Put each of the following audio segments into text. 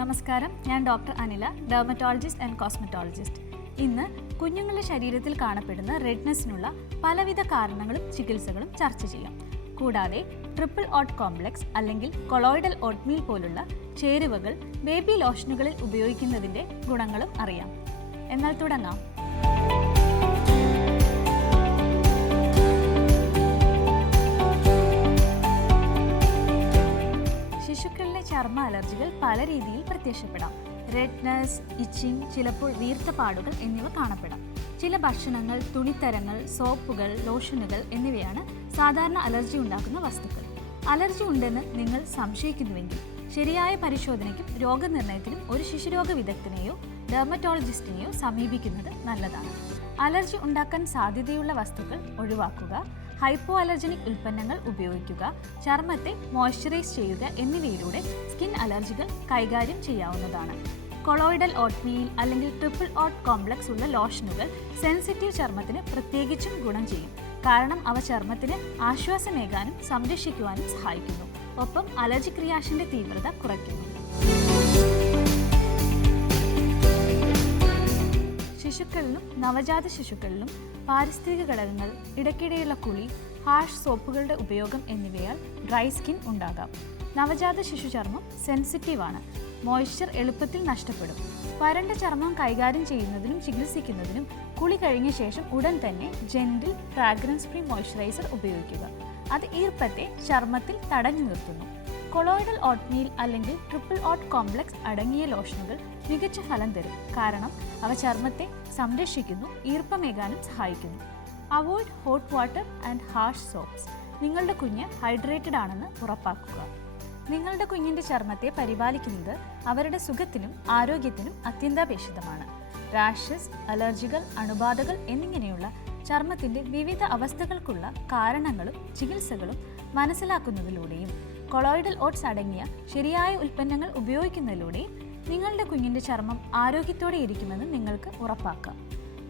നമസ്കാരം, ഞാൻ doctor Anila, dermatologist and cosmetologist. ഇന്ന് കുഞ്ഞുങ്ങളുടെ ശരീരത്തിൽ കാണപ്പെടുന്ന റെഡ്നെസ്സിനുള്ള പലവിധ കാരണങ്ങളും ചികിത്സകളും ചർച്ച ചെയ്യാം. കൂടാതെ ട്രിപ്പിൾ ഓട്ട് കോംപ്ലക്സ് അല്ലെങ്കിൽ കൊളോയിഡൽ ഓട്ട്മീൽ പോലുള്ള ചേരുവകൾ ബേബി ലോഷനുകളിൽ ഉപയോഗിക്കുന്നതിൻ്റെ ഗുണങ്ങളും അറിയാം. എന്നാൽ തുടങ്ങാം. ശിശുക്കളിലെ ചർമ്മ അലർജികൾ പല രീതിയിൽ പ്രത്യക്ഷപ്പെടാം. റെഡ്നെസ്, ഇച്ചിങ്, ചിലപ്പോൾ വീർത്ത പാടുകൾ എന്നിവ കാണപ്പെടാം. ചില ഭക്ഷണങ്ങൾ, തുണിത്തരങ്ങൾ, സോപ്പുകൾ, ലോഷനുകൾ എന്നിവയാണ് സാധാരണ അലർജി ഉണ്ടാക്കുന്ന വസ്തുക്കൾ. അലർജി ഉണ്ടെന്ന് നിങ്ങൾ സംശയിക്കുന്നുവെങ്കിൽ ശരിയായ പരിശോധനയ്ക്കും രോഗനിർണയത്തിനും ഒരു ശിശുരോഗ വിദഗ്ധനെയോ ഡെർമറ്റോളജിസ്റ്റിനെയോ സമീപിക്കുന്നത് നല്ലതാണ്. അലർജി ഉണ്ടാക്കാൻ സാധ്യതയുള്ള വസ്തുക്കൾ ഒഴിവാക്കുക, ഹൈപ്പോ അലർജനിക് ഉൽപ്പന്നങ്ങൾ ഉപയോഗിക്കുക, ചർമ്മത്തെ മോയ്സ്ചറൈസ് ചെയ്യുക എന്നിവയിലൂടെ സ്കിൻ അലർജികൾ കൈകാര്യം ചെയ്യാവുന്നതാണ്. കൊളോയിഡൽ ഓട്ട്മീൽ അല്ലെങ്കിൽ ട്രിപ്പിൾ ഓട്ട് കോംപ്ലക്സ് ഉള്ള ലോഷനുകൾ സെൻസിറ്റീവ് ചർമ്മത്തിന് പ്രത്യേകിച്ചും ഗുണം ചെയ്യും. കാരണം അവ ചർമ്മത്തിന് ആശ്വാസമേകാനും സംരക്ഷിക്കുവാനും സഹായിക്കുന്നു. ഒപ്പം അലർജിക് റിയാക്ഷന്റെ തീവ്രത കുറയ്ക്കുന്നു. ശിശുക്കളിലും നവജാത ശിശുക്കളിലും പാരിസ്ഥിതിക ഘടകങ്ങൾ, ഇടയ്ക്കിടെയുള്ള കുളി, ഹാഷ് സോപ്പുകളുടെ ഉപയോഗം എന്നിവയാൽ ഡ്രൈ സ്കിൻ ഉണ്ടാകാം. നവജാത ശിശു ചർമ്മം സെൻസിറ്റീവാണ്. മോയ്സ്ചർ എളുപ്പത്തിൽ നഷ്ടപ്പെടും. വരണ്ട ചർമ്മം കൈകാര്യം ചെയ്യുന്നതിനും ചികിത്സിക്കുന്നതിനും കുളി കഴിഞ്ഞ ശേഷം ഉടൻ തന്നെ ജെന്റിൽ ഫ്രാഗ്രൻസ് ഫ്രീ മോയ്സ്ചറൈസർ ഉപയോഗിക്കുക. അത് ഈർപ്പത്തെ ചർമ്മത്തിൽ തടഞ്ഞു നിർത്തുന്നു. കൊളോയിഡൽ ഓട്ട്മീൽ അല്ലെങ്കിൽ ട്രിപ്പിൾ ഓട്ട് കോംപ്ലക്സ് അടങ്ങിയ ലോഷനുകൾ മികച്ച ഫലം തരും. കാരണം അവ ചർമ്മത്തെ സംരക്ഷിക്കുന്നു, ഈർപ്പമേകാനും സഹായിക്കുന്നു. Avoid hot water and hash soaps. നിങ്ങളുടെ കുഞ്ഞ് ഹൈഡ്രേറ്റഡ് ആണെന്ന് ഉറപ്പാക്കുക. നിങ്ങളുടെ കുഞ്ഞിൻ്റെ ചർമ്മത്തെ പരിപാലിക്കുന്നത് അവരുടെ സുഖത്തിനും ആരോഗ്യത്തിനും അത്യന്താപേക്ഷിതമാണ്. റാഷസ്, അലർജികൾ, അണുബാധകൾ എന്നിങ്ങനെയുള്ള ചർമ്മത്തിൻ്റെ വിവിധ അവസ്ഥകൾക്കുള്ള കാരണങ്ങളും ചികിത്സകളും മനസ്സിലാക്കുന്നതിലൂടെയും കൊളോയിഡൽ ഓട്സ് അടങ്ങിയ ശരിയായ ഉൽപ്പന്നങ്ങൾ ഉപയോഗിക്കുന്നതിലൂടെയും നിങ്ങളുടെ കുഞ്ഞിൻ്റെ ചർമ്മം ആരോഗ്യത്തോടെ ഇരിക്കുമെന്ന് നിങ്ങൾക്ക് ഉറപ്പാക്കാം.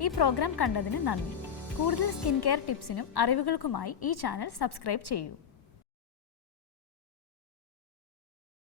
ഈ പ്രോഗ്രാം കണ്ടതിന് നന്ദി. കൂടുതൽ സ്കിൻ കെയർ ടിപ്സിനും അറിവുകൾക്കുമായി ഈ ചാനൽ സബ്സ്ക്രൈബ് ചെയ്യൂ.